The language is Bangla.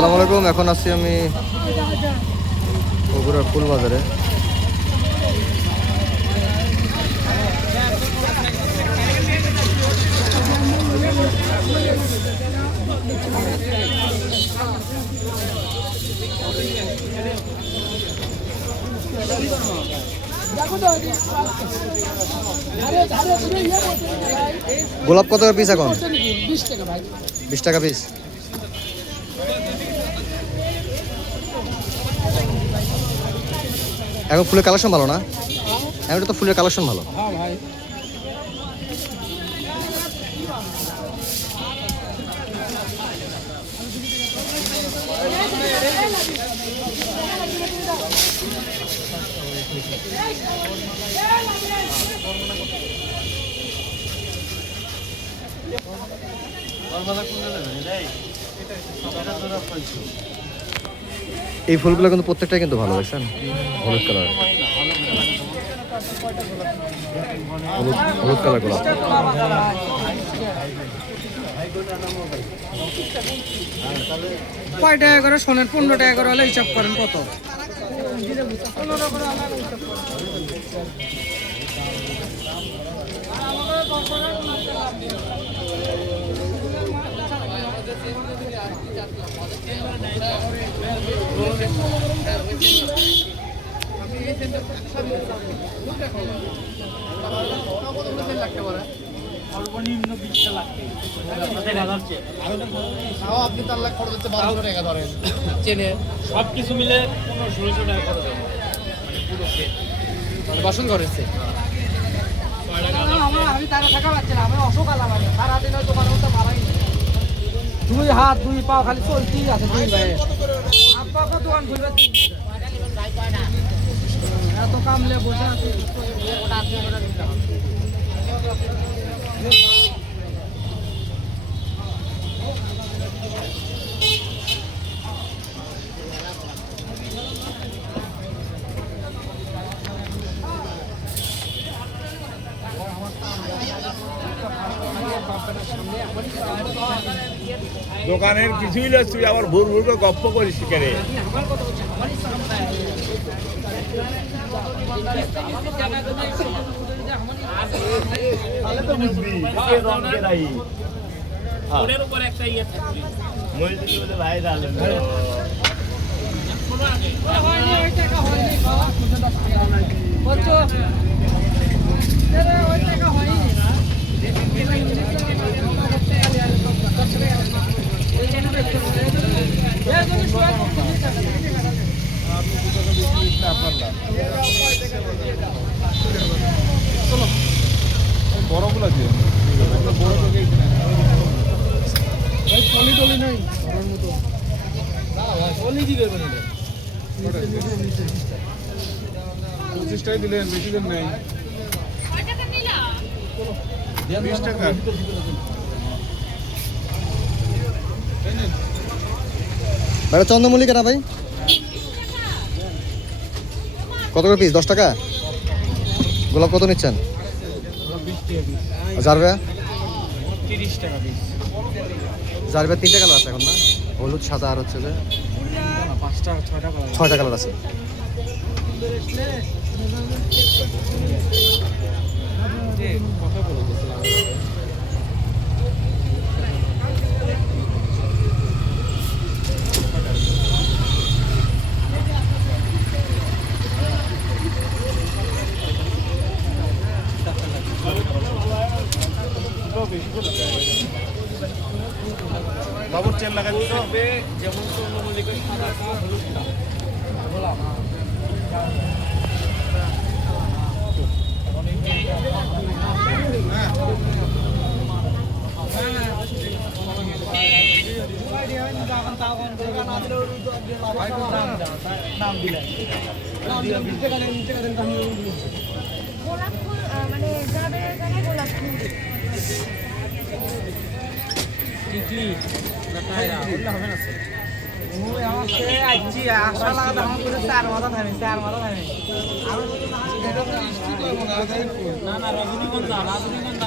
আসসালামু আলাইকুম। এখন আছি আমি বগুড়ার ফুল বাজারে। গোলাপ কত পিস এখন? 20 টাকা পিস। এখন ফুলের কালেকশন ভালো না? এখন তো ফুলের কালেকশন ভালো। এই ফুলগুলো কিন্তু প্রত্যেকটাই কিন্তু ভালো, দেখছেন? হলুদ কালার, হলুদ কালার গোলাপ। কয় টাকা করে শোনেন? 15 টাকা করে হলে হিসাব করেন কত? সর্বনিম্ন 20টা লাগবে। আপনি 4 লাখ খরচ হচ্ছে 1200 টাকা ধরেন চেনে সব কিছু মিলে 1500-1600 টাকা খরচ হবে পুরো সেট, মানে বাসন করেছে। আমি তারা টাকা পাচ্ছি না, আমি অসুখ আলাম, সারাদিন হয়তো দোকানের মধ্যে ভাড়াই নেই, 2 হাত 2 পা খালি চলতেই আছে। 2 ভাই আব্বাকে দোকান খুলবে, এত কামলে বসে আছে। দোকানের কিছুই লস, তুই আবার ভুর ভুর করে গপ্প করিস কেরে? তাহলে তো বুঝবি ওর উপর একটা ইয়ে থাকবে ভাই ডালেন বড়গুলো দিয়ে টলি টলি নাই পঁচিশটাই দিলেন, বেশি দিন নেই। 20 টাকা ভাই চন্দ্রমল্লিকা না ভাই? কত করে পিস? 10 টাকা। গোলাপ কত নিচ্ছেন? 20 টাকা পিস, জারবে? 30 টাকা পিস। জারবে 3টা কালার আছে এখন না? হলুদ, সাদা আর হচ্ছে যে 5টা 6টা কালার। 6টা কালার আছে। কথা বলে গেছিলাম। বাবুর চেন লাগা দিত যেমন চন্দ্রমল্লিকা সাদাটা হলুদটা গোলাপ নাম দিলেন গোলাপ ফুল মানে যাবে এখানে গোলাপ ফুল টিকলি না টায়রা বললে হবে না স্যার। ওই আমাকে আইছি আশা লাগা দাম করে 4 মাথা থামে 4 মাথা থামে আর না না রজনীগন্ধা